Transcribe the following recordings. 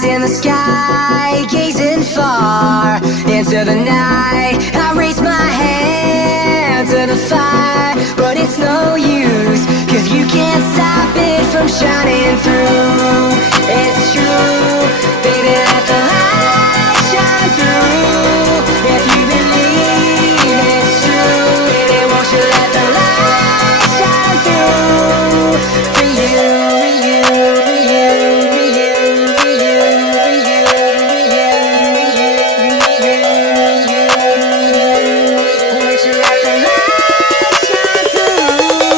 Eyes in the sky, gazing far into the night. I raise my hand to the fire, but it's no use, 'cause you can't stop it from shining through. It's true, baby, let the light shine through. If you believe it's true, baby, won't you let the light shine through? For you, for you, for you, for you, for you, for you, for you, won't you let the light shine through?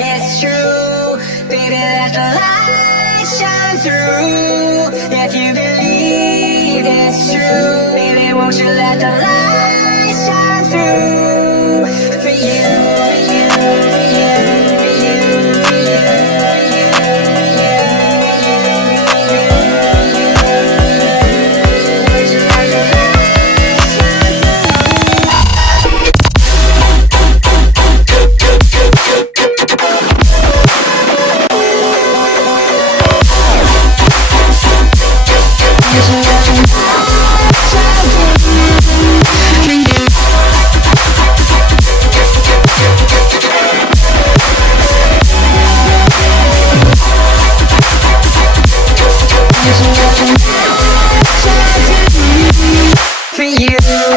It's true, baby, let the light shine through. If you believe it's true, baby, won't you let the light shine through? For you, for you, for you, for you, for you, for you, won't you let the light shine for you.